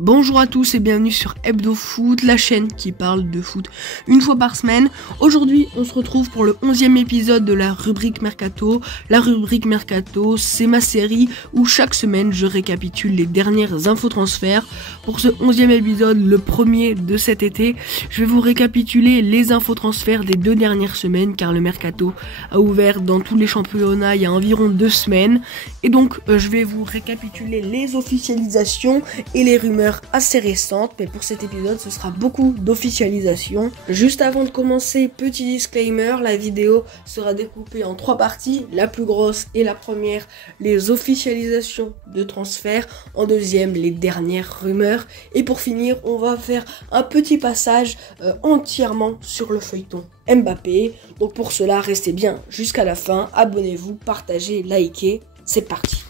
Bonjour à tous et bienvenue sur Hebdo Foot, la chaîne qui parle de foot une fois par semaine. Aujourd'hui, on se retrouve pour le 11e épisode de la rubrique Mercato. La rubrique Mercato, c'est ma série où chaque semaine, je récapitule les dernières infos transferts. Pour ce 11e épisode, le premier de cet été, je vais vous récapituler les infos transferts des 2 dernières semaines car le Mercato a ouvert dans tous les championnats il y a environ 2 semaines. Et donc, je vais vous récapituler les officialisations et les rumeurs assez récentes, mais pour cet épisode ce sera beaucoup d'officialisation. Juste avant de commencer, petit disclaimer, la vidéo sera découpée en 3 parties. La plus grosse et la première, les officialisations de transfert. En deuxième, les dernières rumeurs. Et pour finir, on va faire un petit passage entièrement sur le feuilleton Mbappé. Donc pour cela, restez bien jusqu'à la fin, abonnez-vous, partagez, likez, c'est parti.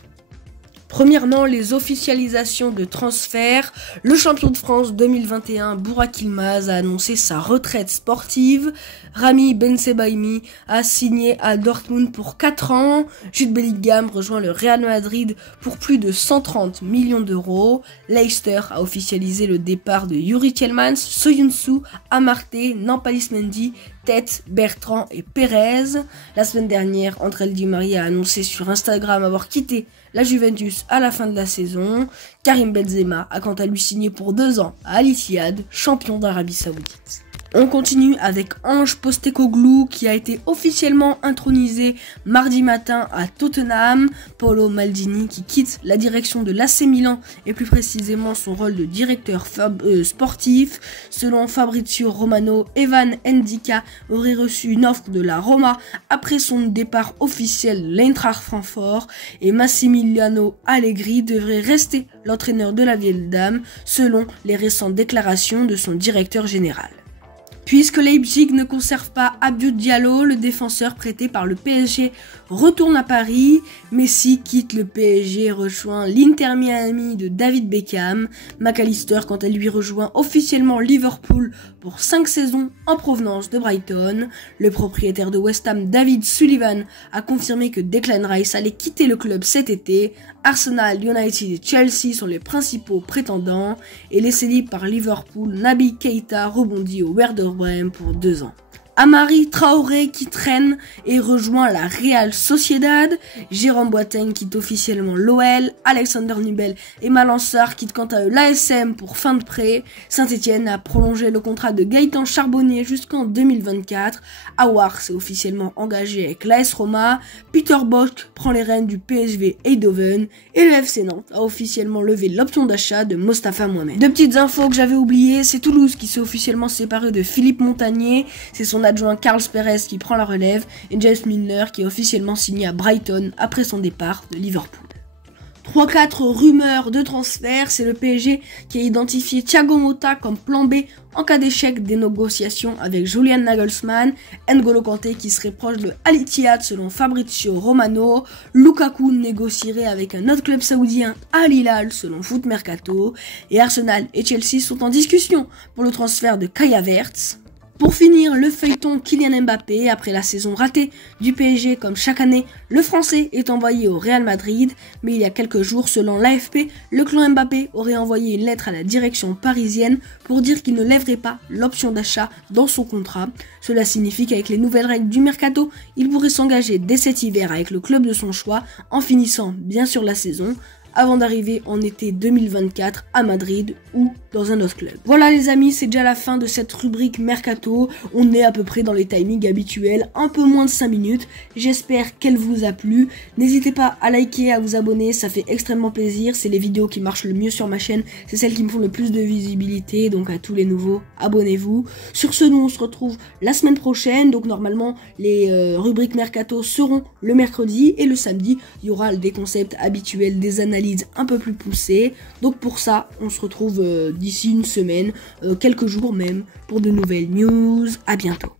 Premièrement, les officialisations de transfert. Le champion de France 2021, Burak Yılmaz, a annoncé sa retraite sportive. Rami Bensebaini a signé à Dortmund pour 4 ans. Jude Bellingham rejoint le Real Madrid pour plus de 130 millions d'euros. Leicester a officialisé le départ de Youri Tielemans, Soyuncu, Amartey, Nampalys Mendy, Tête, Bertrand et Perez. La semaine dernière, André Di Maria a annoncé sur Instagram avoir quitté la Juventus à la fin de la saison. Karim Benzema a quant à lui signé pour 2 ans à Al Ittihad, champion d'Arabie Saoudite. On continue avec Ange Postecoglou qui a été officiellement intronisé mardi matin à Tottenham. Paolo Maldini qui quitte la direction de l'AC Milan et plus précisément son rôle de directeur sportif. Selon Fabrizio Romano, Evan Ndika aurait reçu une offre de la Roma après son départ officiel de l'Eintracht Francfort et Massimiliano Allegri devrait rester l'entraîneur de la vieille dame selon les récentes déclarations de son directeur général. Puisque Leipzig ne conserve pas Abdou Diallo, le défenseur prêté par le PSG retourne à Paris. Messi quitte le PSG et rejoint l'Inter Miami de David Beckham. McAllister, quant à lui, rejoint officiellement Liverpool pour 5 saisons en provenance de Brighton. Le propriétaire de West Ham, David Sullivan, a confirmé que Declan Rice allait quitter le club cet été. Arsenal, United et Chelsea sont les principaux prétendants. Et laissé libre par Liverpool, Naby Keita rebondit au Werder Bremen pour 2 ans. Amari Traoré qui traîne et rejoint la Real Sociedad. Jérôme Boateng quitte officiellement l'OL. Alexander Nubel et Malang Sarr quittent quant à eux l'ASM pour fin de prêt. Saint-Etienne a prolongé le contrat de Gaëtan Charbonnier jusqu'en 2024. Aouar s'est officiellement engagé avec l'AS Roma. Peter Bosz prend les rênes du PSV Eindhoven. Et le FC Nantes a officiellement levé l'option d'achat de Mostafa Mohamed. 2 petites infos que j'avais oubliées, c'est Toulouse qui s'est officiellement séparé de Philippe Montagnier. C'est son adjoint Carlos Perez qui prend la relève et James Milner qui est officiellement signé à Brighton après son départ de Liverpool. 3-4 rumeurs de transfert, c'est le PSG qui a identifié Thiago Motta comme plan B en cas d'échec des négociations avec Julian Nagelsmann. N'Golo Kanté qui serait proche de Al Ittihad selon Fabrizio Romano. Lukaku négocierait avec un autre club saoudien, Al Hilal selon Foot Mercato. Et Arsenal et Chelsea sont en discussion pour le transfert de Kai Havertz. Pour finir, le feuilleton Kylian Mbappé, après la saison ratée du PSG comme chaque année, le Français est envoyé au Real Madrid, mais il y a quelques jours, selon l'AFP, le clan Mbappé aurait envoyé une lettre à la direction parisienne pour dire qu'il ne lèverait pas l'option d'achat dans son contrat. Cela signifie qu'avec les nouvelles règles du mercato, il pourrait s'engager dès cet hiver avec le club de son choix, en finissant bien sûr la saison, avant d'arriver en été 2024 à Madrid ou dans un autre club. Voilà les amis, c'est déjà la fin de cette rubrique Mercato. On est à peu près dans les timings habituels, un peu moins de 5 minutes. J'espère qu'elle vous a plu. N'hésitez pas à liker, à vous abonner, ça fait extrêmement plaisir. C'est les vidéos qui marchent le mieux sur ma chaîne, c'est celles qui me font le plus de visibilité. Donc à tous les nouveaux, abonnez-vous. Sur ce, nous on se retrouve la semaine prochaine. Donc normalement, les rubriques Mercato seront le mercredi et le samedi, il y aura des concepts habituels, des analyses un peu plus poussées. Donc pour ça, on se retrouve d'ici une semaine, quelques jours même, pour de nouvelles news. À bientôt.